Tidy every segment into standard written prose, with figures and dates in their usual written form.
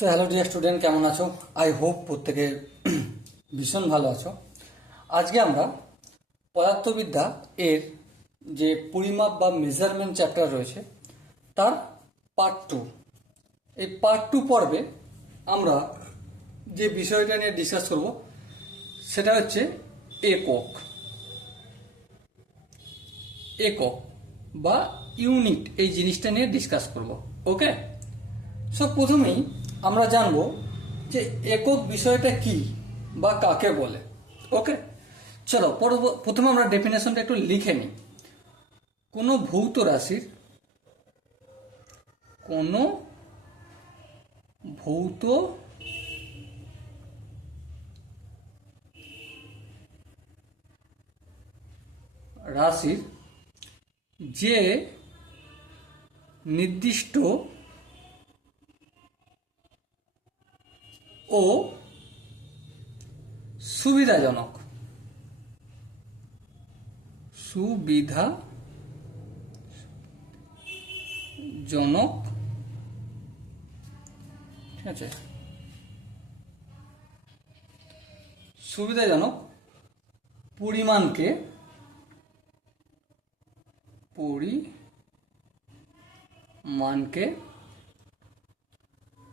So hello dear student, কেমন আছো? I hope প্রত্যেকে ভীষণ ভালো আছো। আজকে আমরা পদার্থবিদ্যা এর যে পরিমাপ বা মেজারমেন্ট চ্যাপ্টার রয়েছে তার পার্ট টু, এই পার্ট টু পর্বে আমরা যে বিষয়টা নিয়ে ডিসকাস করব সেটা হচ্ছে একক একক বা ইউনিট, এই জিনিসটা নিয়ে ডিসকাস করব। ওকে, সো প্রথমেই আমরা জানবো যে একক বিষয়টা কি বা কাকে বলে। ওকে, চলো প্রথমে আমরা ডেফিনেশনটা একটু লিখে নিই। কোনো ভৌত রাশির কোনো ভৌত রাশির যে নির্দিষ্ট ও সুবিধাজনক ঠিক আছে, সুবিধাজনক পরিমাণকে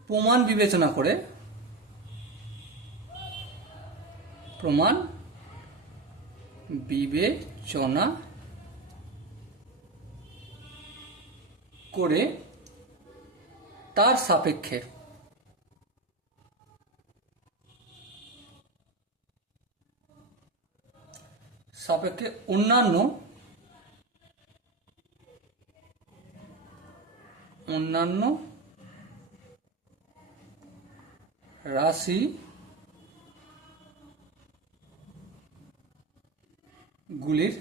প্রমাণ বিবেচনা করে তার সাপেক্ষে অন্যান্য রাশি গুলির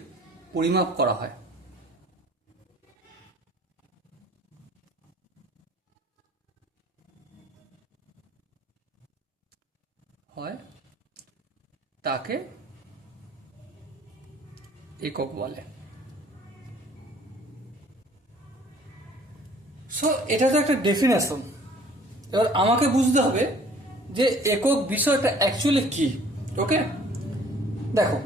পরিমাপ করা হয়। তাকে একক বলে। সো এটা তো একটা ডেফিনেশন। এবার আমাকে বুঝতে হবে যে একক বিষয়টা অ্যাকচুয়ালি কি। ওকে, দেখো,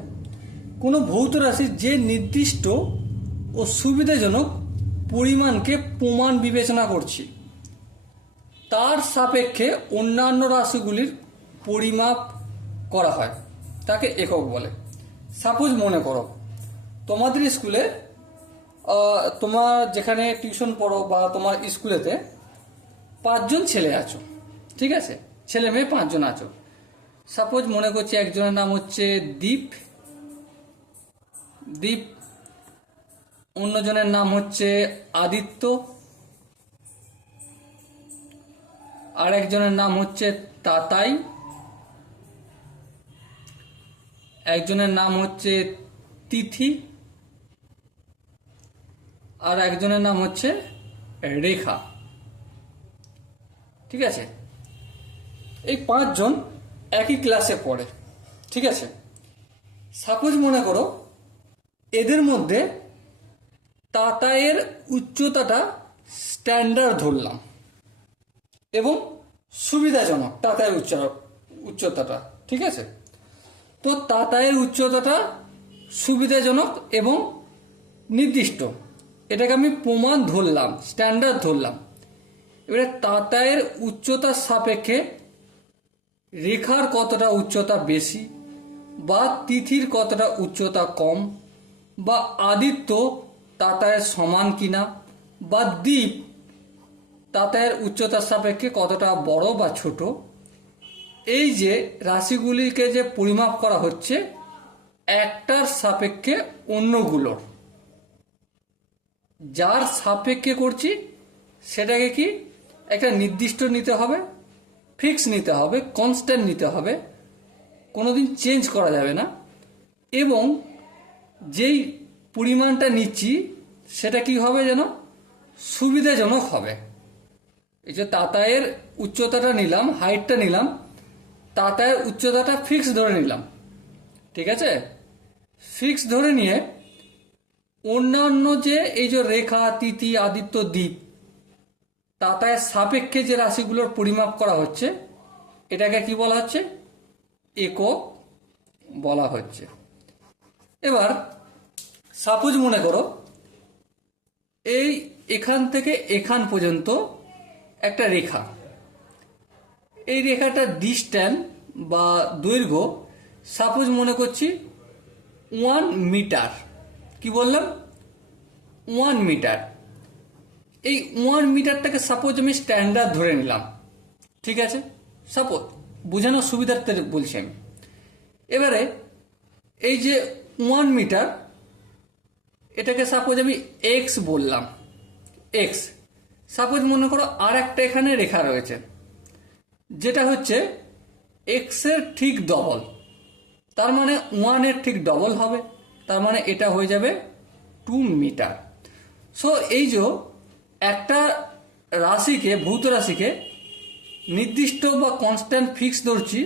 কোনো ভৌত রাশির যে নির্দিষ্ট ও সুবিধাজনক পরিমাণকে প্রমাণ বিবেচনা করছি তার সাপেক্ষে অন্যান্য রাশিগুলির পরিমাপ করা হয়, তাকে একক বলে। সাপোজ মনে করো তোমাদের স্কুলে, তোমার যেখানে টিউশন পড়ো বা তোমার স্কুলেতে 5জন ছেলে আছো, ঠিক আছে, ছেলে মেয়ে 5জন আছো। সাপোজ মনে করছি একজনের নাম হচ্ছে দীপ, অন্যজনের নাম হচ্ছে আদিত্য, আর একজনের নাম হচ্ছে তাতাই, একজনের নাম হচ্ছে তিথি, আর একজনের নাম হচ্ছে রেখা। ঠিক আছে, এই 5জন একই ক্লাসে পড়ে। ঠিক আছে, সাপোজ মনে করো এদের মধ্যে তাতায়ের উচ্চতাটা স্ট্যান্ডার্ড ধরলাম এবং সুবিধাজনক তাতায়ের উচ্চতাটা। ঠিক আছে, তো তাতায়ের উচ্চতাটা সুবিধাজনক এবং নির্দিষ্ট, এটাকে আমি প্রমাণ ধরলাম, স্ট্যান্ডার্ড ধরলাম। এবারে তাতায়ের উচ্চতার সাপেক্ষে রেখার কতটা উচ্চতা বেশি বা তিথির কতটা উচ্চতা কম, বা আদিত্য তাতায়ের সমান কিনা, বা দ্বীপ তাতায়ের উচ্চতার সাপেক্ষে কতটা বড় বা ছোট, এই যে রাশিগুলিকে যে পরিমাপ করা হচ্ছে একটার সাপেক্ষে অন্যগুলোর, যার সাপেক্ষে করছি সেটাকে কি একটা নির্দিষ্ট নিতে হবে, ফিক্স নিতে হবে, কনস্ট্যান্ট নিতে হবে, কোনোদিন চেঞ্জ করা যাবে না। এবং যেই পরিমাণটা নিচ্ছি সেটা কি হবে, যেন সুবিধাজনক হবে। এই যে তাতায়ের উচ্চতাটা নিলাম, হাইটটা নিলাম, তাতায়ের উচ্চতাটা ফিক্স ধরে নিলাম। ঠিক আছে, ফিক্স ধরে নিয়ে অন্যান্য যে এই যে রেখা, তিথি, আদিত্য, দ্বীপ, তাতায়ের সাপেক্ষে যে রাশিগুলোর পরিমাপ করা হচ্ছে এটাকে কি বলা হচ্ছে? একক বলা হচ্ছে। এবার সাপোজ মনে করো এখান থেকে এখান পর্যন্ত একটা রেখা, এই রেখাটার ডিস্ট্যান্স বা দৈর্ঘ্য সাপোজ মনে করছি 1 মিটার। কি বললাম? 1 মিটার। এই 1 মিটারটাকে সাপোজ আমি স্ট্যান্ডার্ড ধরে নিলাম, ঠিক আছে? সাপোজ বোঝানোর সুবিধার্থে বলছি আমি। এবারে এই যে 1 মিটার, এটাকে সাপোজ আমি এক্স বললাম, এক্স। সাপোজ মনে করো আর একটা এখানে রেখা রয়েছে যেটা হচ্ছে এক্স এর ঠিক ডবল, তার মানে 1 এর ঠিক ডবল হবে, তার মানে এটা হয়ে যাবে 2 মিটার। সো এই যে একটা রাশিকে, ভৌত রাশিকে নির্দিষ্ট বা কনস্ট্যান্ট ফিক্স ধরছি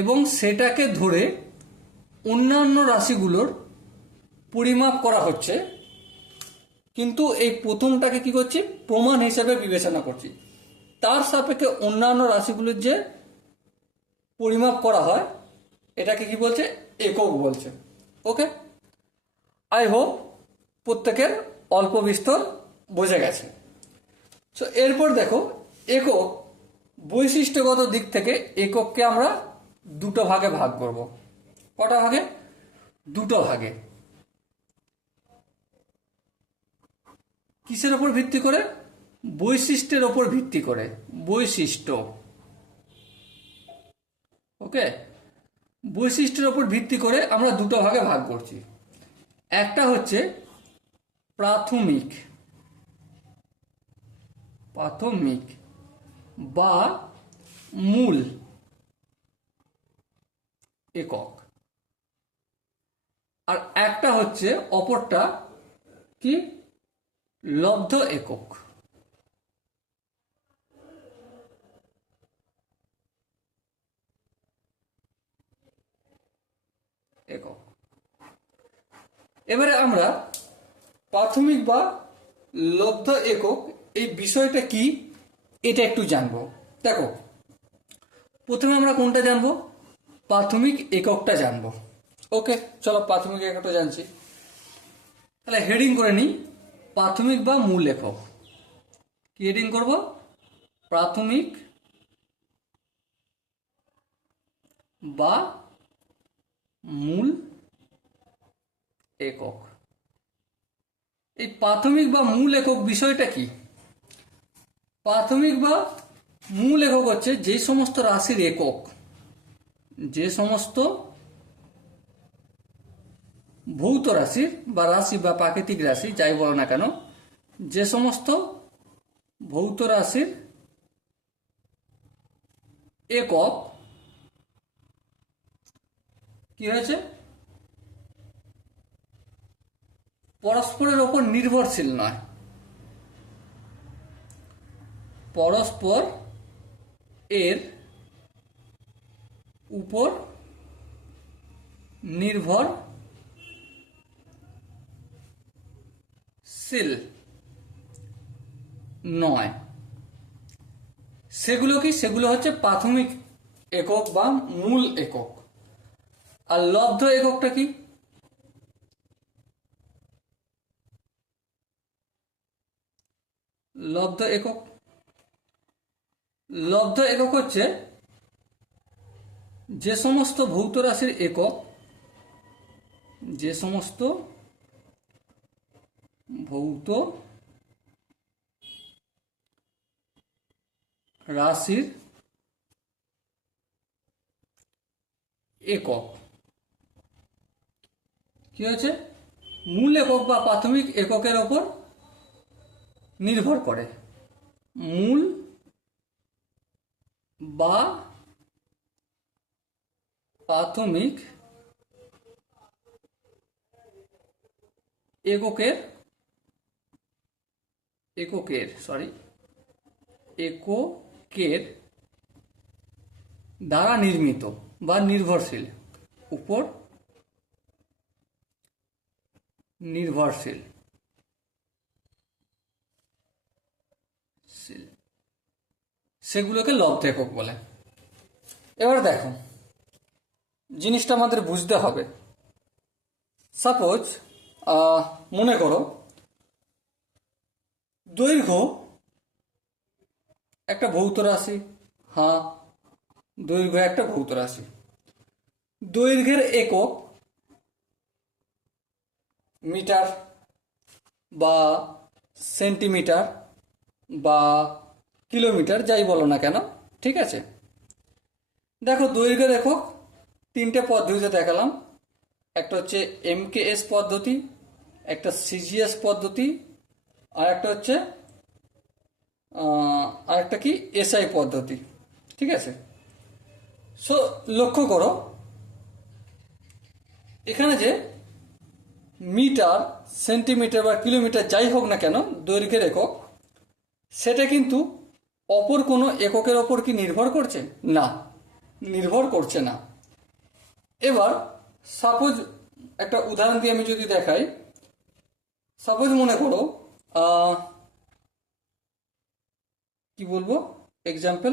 এবং সেটাকে ধরে অন্যান্য রাশিগুলোর পরিমাপ করা হচ্ছে, কিন্তু এই প্রথমটাকে কি করছি? প্রমাণ হিসেবে বিবেচনা করছি। তার সাপেক্ষে অন্যান্য রাশিগুলোর যে পরিমাপ করা হয় এটাকে কি বলছে? একক বলছে। ওকে, আই হোপ প্রত্যেকের অল্প বিস্তর বোঝা গেছে। সো এরপর দেখো, একক বৈশিষ্ট্যগত দিক থেকে একককে আমরা দুটো ভাগে ভাগ করব। কটা ভাগে? দুটো ভাগে। কিসের ওপর ভিত্তি করে? বৈশিষ্ট্যের ওপর ভিত্তি করে। বৈশিষ্ট্য, ওকে, বৈশিষ্ট্যের ওপর ভিত্তি করে আমরা দুটো ভাগে ভাগ করছি। একটা হচ্ছে প্রাথমিক, প্রাথমিক বা মূল একক, আর একটা হচ্ছে অপরটা কি? লব্ধ একক। একক। এবারে আমরা প্রাথমিক বা লব্ধ একক এই বিষয়টা কি এটা একটু জানবো। দেখো, প্রথমে আমরা কোনটা জানবো? প্রাথমিক এককটা জানবো। ওকে, চলো প্রাথমিক এককটা জানছি। তাহলে হেডিং করে নিই, প্রাথমিক বা মূল একক। কি হেডিং করব? প্রাথমিক বা মূল একক। এই প্রাথমিক বা মূল একক বিষয়টা কি? প্রাথমিক বা মূল একক হচ্ছে যে সমস্ত রাশির একক, যে সমস্ত ভৌত রাশির বা রাশি বা প্রাকৃতিক রাশি যাই বলো না কেন, যে সমস্ত ভৌত রাশির একক কি হয়েছে? পরস্পরের ওপর নির্ভরশীল নয়, পরস্পর এর উপর নির্ভরশীল নয়। সেগুলো কি? সেগুলো হচ্ছে প্রাথমিক একক বা মূল একক। আর লব্ধ এককটা কি? লব্ধ একক, লব্ধ একক হচ্ছে যে সমস্ত ভৌত রাশির একক, যে সমস্ত ভৌত রাশির একক কি হচ্ছে? মূল একক বা প্রাথমিক এককের ওপর নির্ভর করে। মূল বা প্রাথমিক এককের দ্বারা নির্মিত বা নির্ভরশীল, উপর সেগুলোকে লব্ধ একক বলে। এবার দেখো, জিনিসটা আমাদের বুঝতে হবে। সাপোজ মনে করো দৈর্ঘ্য একটা ভৌত রাশি। হ্যাঁ, দৈর্ঘ্য একটা ভৌত রাশি। দৈর্ঘ্যের একক মিটার বা সেন্টিমিটার বা কিলোমিটার, যাই বলো না কেন, ঠিক আছে। দেখো, দৈর্ঘ্যের একক তিনটে পদ্ধতিতে দেখালাম। একটা হচ্ছে এমকেএস পদ্ধতি, একটা সিজিএস পদ্ধতি, আর একটা হচ্ছে আরেকটা কি এসআই পদ্ধতি, ঠিক আছে। সো লক্ষ্য করো এখানে যে মিটার, সেন্টিমিটার বা কিলোমিটার যাই হোক না কেন দৈর্ঘ্যের একক, সেটা কিন্তু অপর কোনো এককের ওপর কি নির্ভর করছে? না, নির্ভর করছে না। এবার সাপোজ একটা উদাহরণ দিয়ে আমি যদি দেখাই, সাপোজ মনে করো কি বলবো, এক্সাম্পল,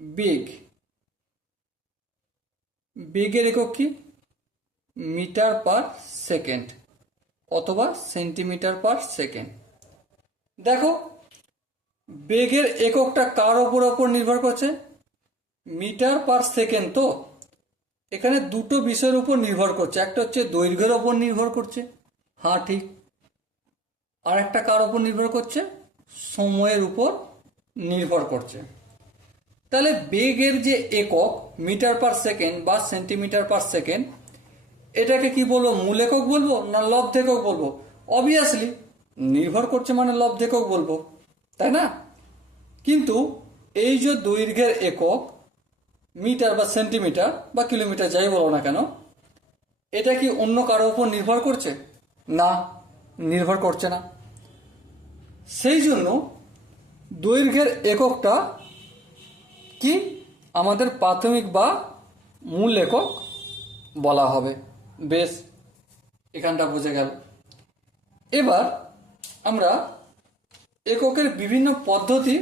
বেগ। বেগের একক কি? মিটার পার সেকেন্ড অথবা সেন্টিমিটার পার সেকেন্ড। দেখো, বেগের এককটা কার ওপর নির্ভর করছে? Metre per second. তো এখানে দুটো বিষয়ের উপর নির্ভর করছে, একটা হচ্ছে দৈর্ঘ্যের ওপর নির্ভর করছে, হ্যাঁ ঠিক, আর একটা কার ওপর নির্ভর করছে? সময়ের উপর নির্ভর করছে। তাহলে বেগের যে একক মিটার পার সেকেন্ড বা সেন্টিমিটার পার সেকেন্ড, এটাকে কি বলবো, মূল একক বলবো না লব্ধ একক বলবো? অবভিয়াসলি নির্ভর করছে মানে লব্ধ একক বলবো, তাই না? কিন্তু এই যে দৈর্ঘ্যের একক মিটার বা সেন্টিমিটার বা কিলোমিটার যাই বলো না কেন, এটা কি অন্য কারোর উপর নির্ভর করছে? না, নির্ভর করছে না। সেই জন্য দৈর্ঘ্যের এককটা কি আমাদের প্রাথমিক বা মূল একক বলা হবে। বেশ, এখানটা বুঝে গেল। এবার আমরা এককের বিভিন্ন পদ্ধতি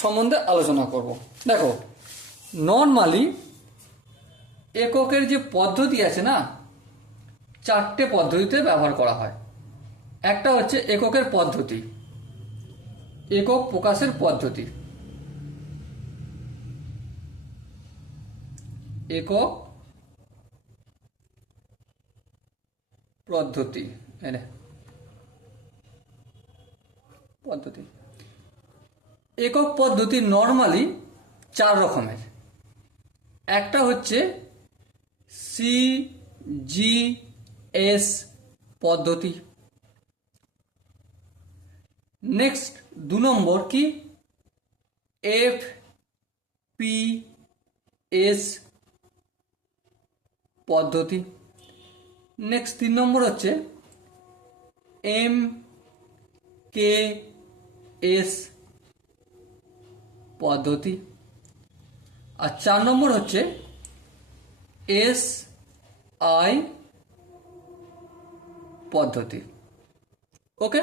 সম্বন্ধে আলোচনা করব। দেখো, নর্মালি এককের যে পদ্ধতি আছে না, চারটে পদ্ধতিতে ব্যবহার করা হয়। একটা হচ্ছে এককের পদ্ধতি, একক প্রকাশের পদ্ধতি। একক পদ্ধতি একক পদ্ধতি নর্মালি চার রকমের। একটা হচ্ছে সিজিএস পদ্ধতি। নেক্সট 2 নম্বর কি এফপিএস পদ্ধতি। নেক্সট 3 নম্বর হচ্ছে এমকেএস পদ্ধতি। আর 4 নম্বর হচ্ছে এসআই পদ্ধতি। ওকে,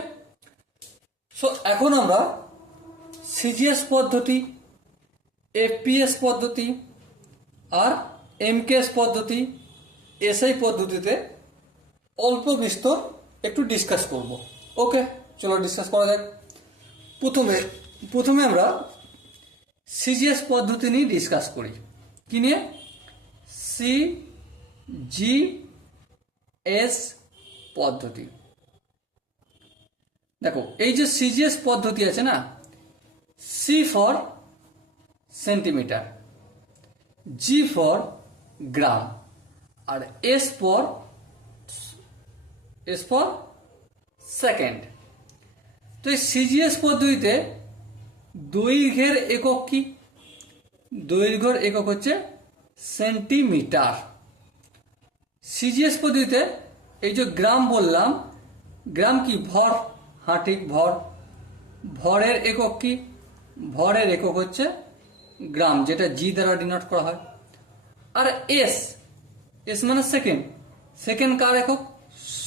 সো এখন আমরা সিজিএস পদ্ধতি, এফপিএস পদ্ধতি আর এমকেএস পদ্ধতি, এসআই পদ্ধতিতে অল্প বিস্তর একটু ডিসকাস করব। ওকে, চলো ডিসকাস করা যাক। প্রথমে আমরা সিজিএস পদ্ধতি নিয়ে ডিসকাস করি। কি নিয়ে? সিজিএস পদ্ধতি। দেখো, এই যে সিজিএস পদ্ধতি আছে না, C for centimetre, G for gram, আর এস ফর সেকেন্ড। তো এই সিজিএস পদ্ধতিতে দৈর্ঘ্যের একক কি? দৈর্ঘ্যের একক হচ্ছে সেন্টিমিটার। সিজিএস পদ্ধতিতে এই যে গ্রাম বললাম, গ্রাম কি? ভর, হ্যাঁ ঠিক, ভর। ভরের একক কি? ভরের একক হচ্ছে গ্রাম, যেটা জি দ্বারা ডিনোট করা হয়। আর এস, এস মানে সেকেন্ড। সেকেন্ড কার একক?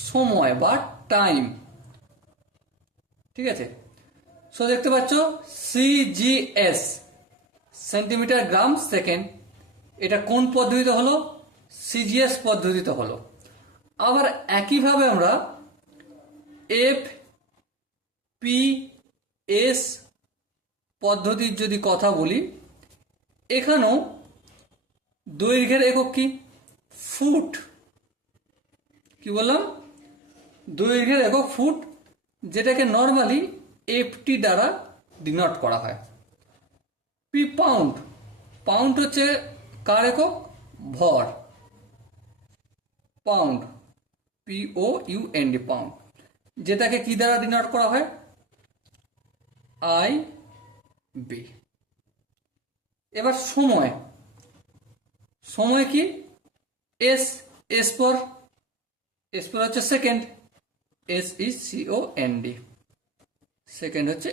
সময় বা টাইম, ঠিক আছে। সো দেখতে পাচ্ছ সিজিএস, সেন্টিমিটার গ্রাম সেকেন্ড। এটা কোন পদ্ধতিতে হলো? সিজিএস পদ্ধতিতে হলো। আবার একইভাবে আমরা এফ পি এস পদ্ধতির যদি কথা বলি, এখানেও দৈর্ঘ্যের একক কি? ফুট। কি বললাম? দৈর্ঘ্যের একক ফুট, যেটাকে নর্মালি এফটি দ্বারা ডিনোট করা হয়। পি পাউন্ড, পাউন্ড হচ্ছে কার একক? ভর। পাউন্ড, POUND, পাউন্ড, যেটাকে কি দ্বারা ডিনোট করা হয়? IB। এবার সময়, সময় কি? এস, এস পর হচ্ছে সেকেন্ড, SECOND, সেকেন্ড হচ্ছে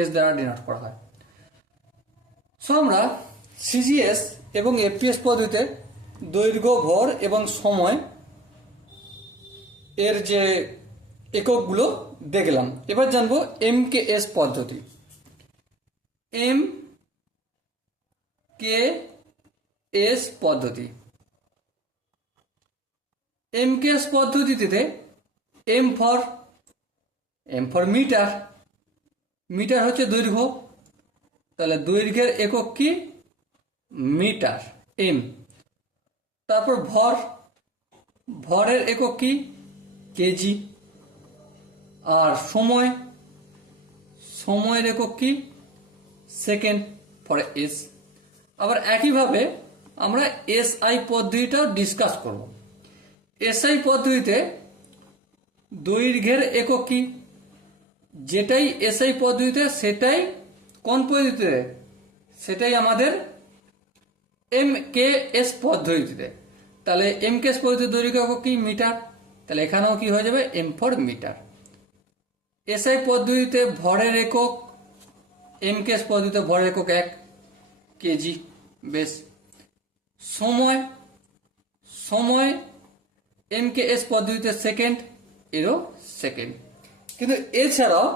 এস দ্বারা ডিনোট করা হয়। সো আমরা সিজিএস এবং এফপিএস পদ্ধতিতে দৈর্ঘ্য, ভর এবং সময় এর যে এককগুলো দেখলাম। এবার জানবো MKS পদ্ধতি। MKS পদ্ধতি, MKS পদ্ধতিতে এম ফর মিটার, মিটার হচ্ছে দৈর্ঘ্য, তাহলে দৈর্ঘ্যের একক কি? Metre, M. তারপর ভর, ভরের একক কি? কেজি। আর সময়, সময়ের একক কি? Second, for S. আবার একইভাবে আমরা SI পদ্ধতিটাও ডিসকাস করব। SI পদ্ধতিতে দৈর্ঘ্যের একক কি? যেটাই SI পদ্ধতিতে সেটাই কোন পদ্ধতিতে? সেটাই আমাদের MKS পদ্ধতিতে। তাহলে MKS পদ্ধতির দৈর্ঘ্য একক কি? মিটার। তাহলে এখানেও কি হয়ে যাবে? M for metre. SI পদ্ধতিতে ভরের একক, MKS পদ্ধতিতে ভরের একক 1 কেজি। বেশ। সময়, সময় MKS পদ্ধতিতে সেকেন্ড, এরও সেকেন্ড। কিন্তু এছাড়াও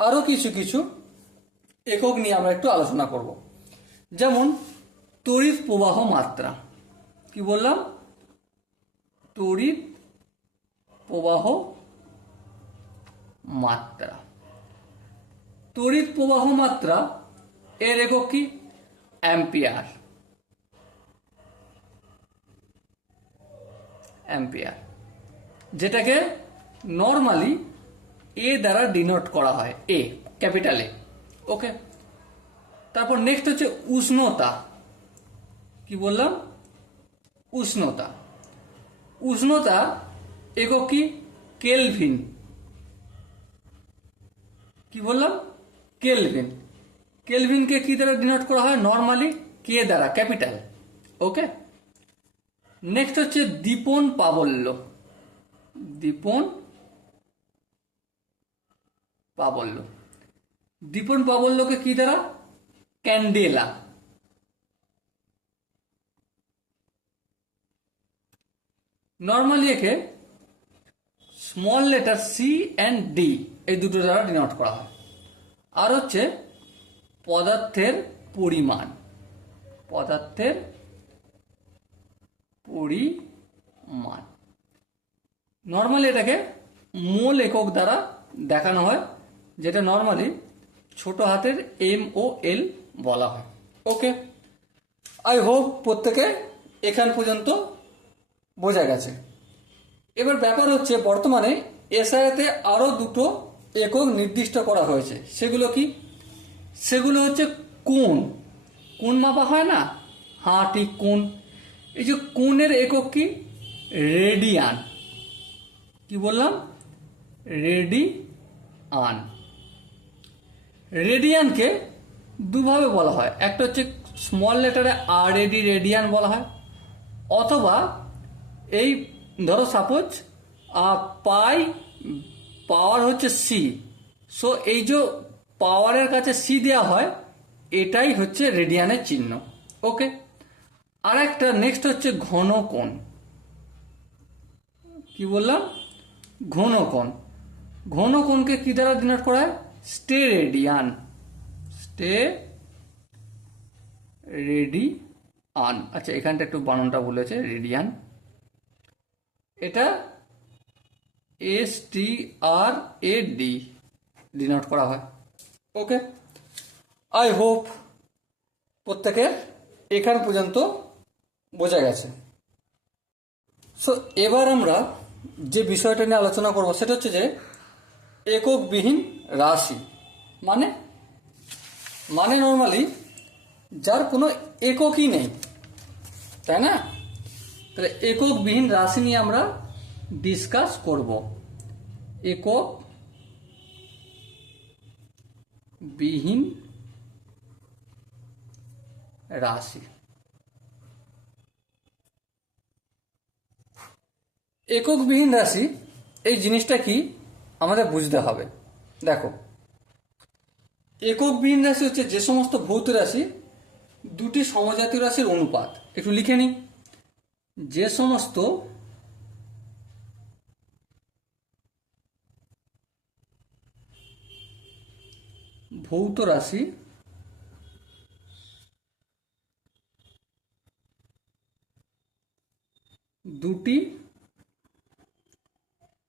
আরো কিছু কিছু একক নিয়ে আমরা একটু আলোচনা করব। যেমন তড়িৎ প্রবাহ মাত্রা। কি বললাম? তড়িৎ প্রবাহ মাত্রা। তড়িৎ প্রবাহ মাত্রা এর একক কি? অ্যাম্পিয়ার। অ্যাম্পিয়ার, যেটাকে নর্মালি এ দ্বারা ডিনোট করা হয়, এ, ক্যাপিটাল এ। ওকে। তারপর নেক্সট হচ্ছে উষ্ণতা। কি বললাম? উষ্ণতা। উষ্ণতা একক কি? কেলভিন। কি বললাম? কেলভিন। কেলভিনকে কি দ্বারা ডিনোট করা হয়? নর্মালি কে দ্বারা, ক্যাপিটাল। ওকে। নেক্সট হচ্ছে দীপন প্রাবল্য। দীপন প্রাবল্য। দীপন প্রাবল্যকে কি দ্বারা? ক্যান্ডেলা। নর্মালি একে small letter C and D এই দুটো দ্বারা ডিনোট করা হয়। আর হচ্ছে পদার্থের পরিমাণ। পদার্থের পরিমাণ, নর্মালি এটাকে মোল একক দ্বারা দেখানো হয়, যেটা নর্মালি ছোট হাতের MOL বলা হয়। ওকে, আই হোপ প্রত্যেকে এখান পর্যন্ত বোঝা গেছে। এবার ব্যাপার হচ্ছে বর্তমানে এসআইতে আরো দুটো একক নির্দিষ্ট করা হয়েছে। সেগুলো কি? সেগুলো হচ্ছে কোণ। কোণ মাপা হয় না? হ্যাঁ, ঠিক, কোণ। এই যে কোণের একক কি? রেডিয়ান। কি বললাম? রেডিয়ান। রেডিয়ানকে দুভাবে বলা হয়। একটা হচ্ছে স্মল লেটারে RAD, রেডিয়ান বলা হয়। অথবা এই ধরো সাপোজ পাই পাওয়ার হচ্ছে সি, সো এই যে পাওয়ারের কাছে সি দেওয়া হয়, এটাই হচ্ছে রেডিয়ানের চিহ্ন। ওকে। আর একটা নেক্সট হচ্ছে ঘনকোণ। কি বললাম? ঘনকোণ। ঘনকোণকে কি দ্বারা ডিনোট করা হয়? স্টেরেডিয়ান, রেডিয়ান। আচ্ছা, এখানটা একটু বানানটা বলেছে, রেডিয়ান। এটা STRAD ডিনোট করা হয়। ওকে, আই হোপ প্রত্যেকের এখান পর্যন্ত বোঝা গেছে। সো এবার আমরা যে বিষয়টা নিয়ে আলোচনা করব সেটা হচ্ছে যে এককবিহীন রাশি মানে নর্মালি যার কোনো এককই নেই, তাই না? তাহলে এককবিহীন রাশি নিয়ে আমরা ডিসকাস করব। এককবিহীন রাশি। এককবিহীন রাশি এই জিনিসটা কি আমাদের বুঝতে হবে। দেখো, এককবিহীন রাশি হচ্ছে যে সমস্ত ভৌত রাশি দুটি সমজাতীয় রাশির অনুপাত। একটু লিখে নিই, যে সমস্ত ভৌত রাশি দুটি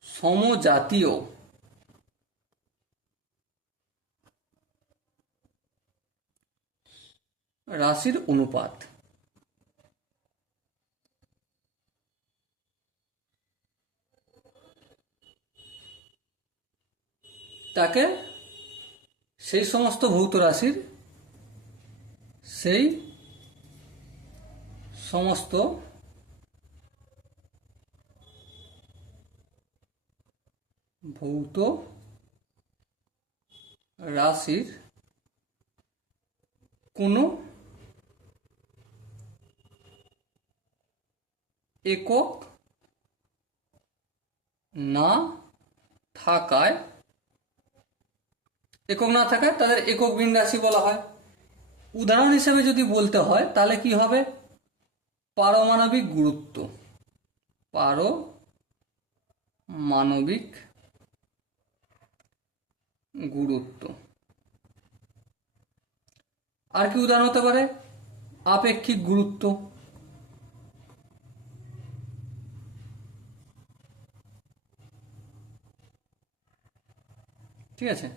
সমজাতীয় রাশির অনুপাত, তাকে সেই সমস্ত ভৌত রাশির সেই সমস্ত ভৌত রাশির কোনো একক না থাকায় তাদের এককবিহীন রাশি বলা হয়। উদাহরণ হিসেবে যদি বলতে হয় তাহলে কি হবে? পারমাণবিক গুরুত্ব, পারমাণবিক গুরুত্ব। আর কি উদাহরণ হতে পারে? আপেক্ষিক গুরুত্ব, ঠিক আছে?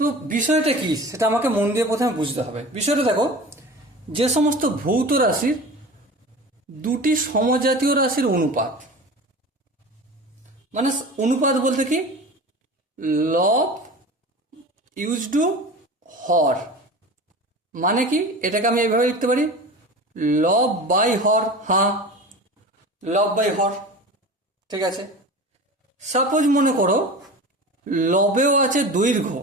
তো বিষয়টা কি সেটা আমাকে মন দিয়ে প্রথমে বুঝতে হবে। বিষয়টা দেখো, যে সমস্ত ভৌত রাশির দুটি সমজাতীয় রাশির অনুপাত, মানে অনুপাত বলতে কি লব ইউজ টু হর, মানে কি এটাকে আমি এইভাবে লিখতে পারি লব বাই হর। হ্যাঁ, লব বাই হর, ঠিক আছে। সাপোজ মনে করো লবেও আছে দৈর্ঘ্য,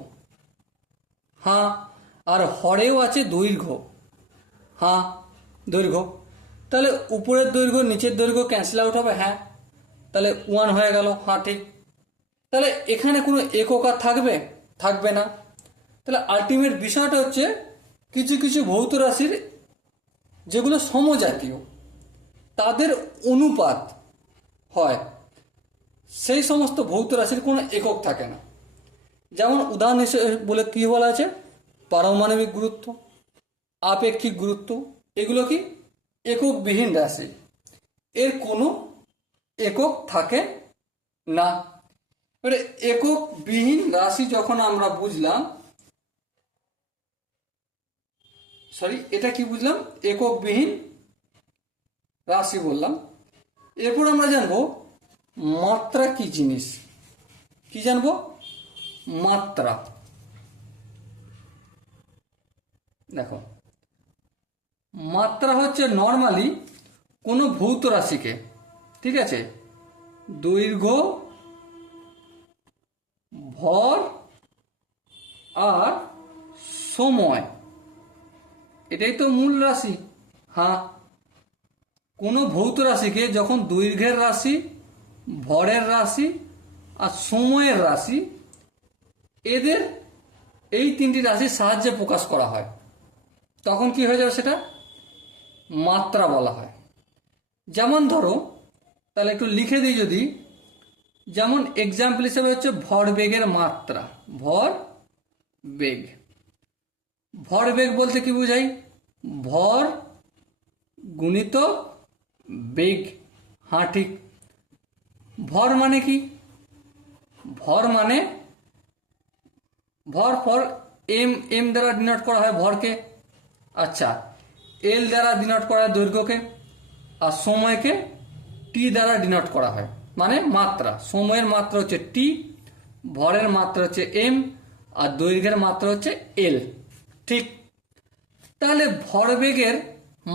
হ্যাঁ, আর হরেও আছে দৈর্ঘ্য, হ্যাঁ, দৈর্ঘ্য। তাহলে উপরের দৈর্ঘ্য নিচের দৈর্ঘ্য ক্যান্সেল আউট হবে, হ্যাঁ, তাহলে 1 হয়ে গেল, হ্যাঁ ঠিক। তাহলে এখানে কোনো একক আর থাকবে না। তাহলে আলটিমেট বিষয়টা হচ্ছে কিছু কিছু ভৌত রাশির যেগুলো সমজাতীয় তাদের অনুপাত হয়, সেই সমস্ত ভৌত রাশির কোনো একক থাকে না। যেমন উদাহরণ হিসেবে বলে কি বলা আছে? পারমাণবিক গুরুত্ব, আপেক্ষিক গুরুত্ব, এগুলো কি এককবিহীন রাশি, এর কোনো একক থাকে না। এবারে এককবিহীন রাশি যখন আমরা বুঝলাম, এটা কি বুঝলাম? এককবিহীন রাশি বললাম। এরপর আমরা জানবো মাত্রা কি জিনিস। কি জানবো? মাত্রা। দেখো, মাত্রা হচ্ছে নর্মালি কোনো ভৌত রাশিকে, ঠিক আছে, দৈর্ঘ্য, ভর আর সময়, এটাই তো মূল রাশি। হ্যাঁ, কোনো ভৌত রাশিকে যখন দৈর্ঘ্যের রাশি, ভরের রাশি আর সময়ের রাশি, এদের এই তিনটি রাশির সাহায্যে প্রকাশ করা হয়, তখন কি হয়ে যাবে? সেটা মাত্রা বলা হয়। যেমন ধরো, তাহলে একটু লিখে দিই যদি, যেমন এক্সাম্পল হিসেবে হচ্ছে ভরবেগের মাত্রা, ভর বেগ। ভর বেগ বলতে কি বোঝাই? ভর গুণিত বেগ। হ্যাঁ ঠিক। ভর মানে কি? ভর মানে ভর ফর এম, এম দ্বারা ডিনোট করা হয় ভরকে। আচ্ছা, এল দ্বারা ডিনোট করা হয় দৈর্ঘ্যকে, আর সময়কে টি দ্বারা ডিনোট করা হয়, মানে মাত্রা। সময়ের মাত্রা হচ্ছে টি, ভরের মাত্রা হচ্ছে এম, আর দৈর্ঘ্যের মাত্রা হচ্ছে এল। ঠিক। তাহলে ভরবেগের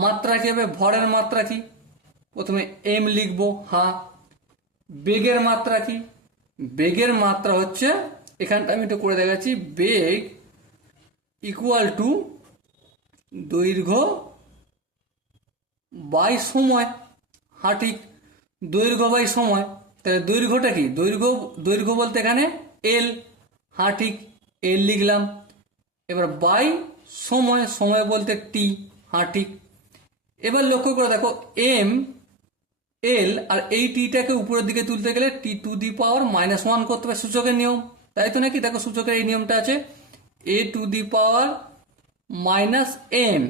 মাত্রা কি হবে? ভরের মাত্রা কি? প্রথমে এম লিখবো। হ্যাঁ। বেগের মাত্রা কি? বেগের মাত্রা হচ্ছে, এখানটা আমি একটু করে দেখাচ্ছি, বেগ ইকুয়াল টু দৈর্ঘ্য বাই সময়। হ্যাঁ ঠিক। দৈর্ঘ্য বাই সময়। তাহলে দৈর্ঘ্যটা কি? দৈর্ঘ্য বলতে এখানে এল। হ্যাঁ ঠিক, এল লিখলাম। এবার বাই সময়, সময় বলতে টি। হ্যাঁ ঠিক। এবার লক্ষ্য করে দেখো, এম, এল আর এই টিটাকে উপরের দিকে তুলতে গেলে টি টু দি পাওয়ার -1 করতে হবে, সূচকের নিয়ম, তাই তো নাকি? দেখো সূচকের এই নিয়মটা আছে, a to the power -m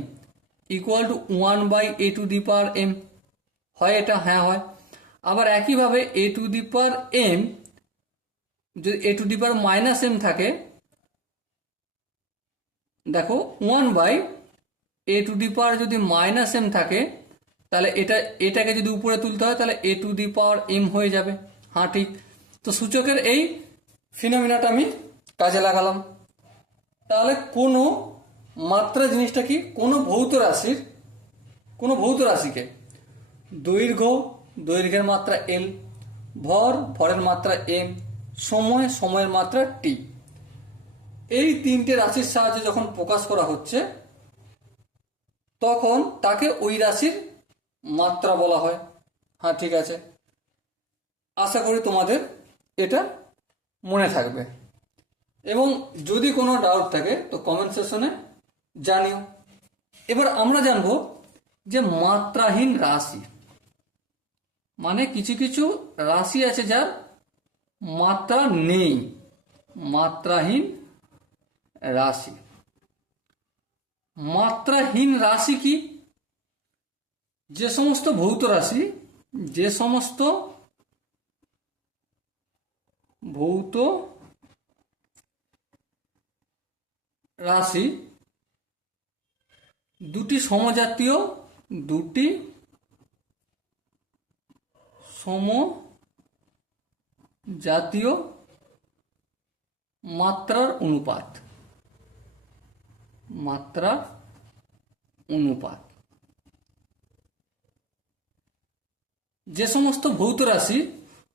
equal to 1/a⁴m। হয় এটা? হ্যাঁ হয়। আবার একইভাবে এ টু দি পাওয়ার m, যদি এ টু দি পাওয়ার -m থাকে, দেখো 1/a⁴ যদি -m থাকে, তাহলে এটাকে যদি উপরে তুলতে হয় তাহলে এ টু দি পাওয়ার m হয়ে যাবে। হ্যাঁ ঠিক। তো সূচকের এই ফিনোমিনাটা আমি কাজে লাগালাম। তাহলে কোনো মাত্রা জিনিসটা কি? কোনো ভৌত রাশিকে দৈর্ঘ্যের মাত্রা এল, ভরের মাত্রা এম, সময়ের মাত্রা টি, এই তিনটে রাশির সাহায্যে যখন প্রকাশ করা হচ্ছে, তখন তাকে ওই রাশির মাত্রা বলা হয়। হ্যাঁ ঠিক আছে। আশা করি তোমাদের এটা মনে থাকবে, এবং যদি কোনো ডাউট থাকে তো কমেন্ট সেকশনে জানিও। এবার আমরা জানবো যে মাত্রাহীন রাশি, মানে কিছু কিছু রাশি আছে যার মাত্রা নেই। মাত্রাহীন রাশি। মাত্রাহীন রাশি কি? যে সমস্ত ভৌত রাশি দুটি সমজাতীয় মাত্রার অনুপাত। যে সমস্ত ভৌত রাশি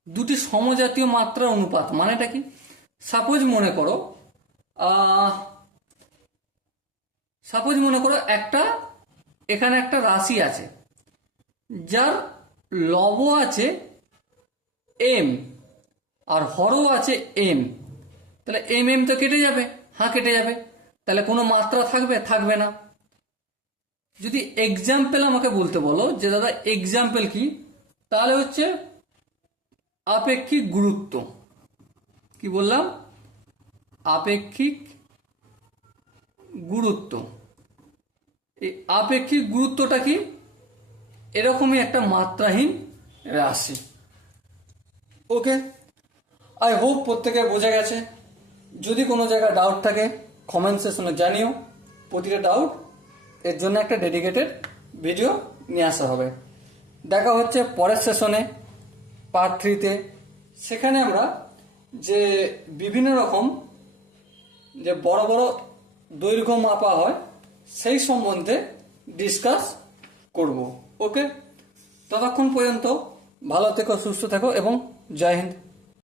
দুটি সমজাতীয় মাত্রার অনুপাত, মানেটা কি? সাপোজ মনে করো এখানে একটা রাশি আছে যার লব আছে এম আর হরও আছে এম। তাহলে এম তো কেটে যাবে। হ্যাঁ কেটে যাবে। তাহলে কোনো মাত্রা থাকবে না। যদি এক্সাম্পল আমাকে বলতে বলো যে দাদা এক্সাম্পল কি, তাহলে হচ্ছে আপেক্ষিক গুরুত্ব। কি বললাম? আপেক্ষিক গুরুত্ব। এই আপেক্ষিক গুরুত্বটা কি? এরকমই একটা মাত্রাহীন রাশি। ওকে, আই হোপ প্রত্যেকে বোঝা গেছে। যদি কোনো জায়গায় ডাউট থাকে কমেন্ট সেকশনে জানিও। প্রতিটা ডাউট এর জন্য একটা ডেডিকেটেড ভিডিও নিয়ে আসা হবে। দেখা হচ্ছে পরের সেশনে, পার্ট 3-তে। সেখানে আমরা যে বিভিন্ন রকম যে বড় বড় দৈর্ঘ্য মাপা হয় সেই সম্বন্ধে ডিসকাস করব। ওকে, ততক্ষণ পর্যন্ত ভালো থেকো, সুস্থ থেকো এবং জয় হিন্দ।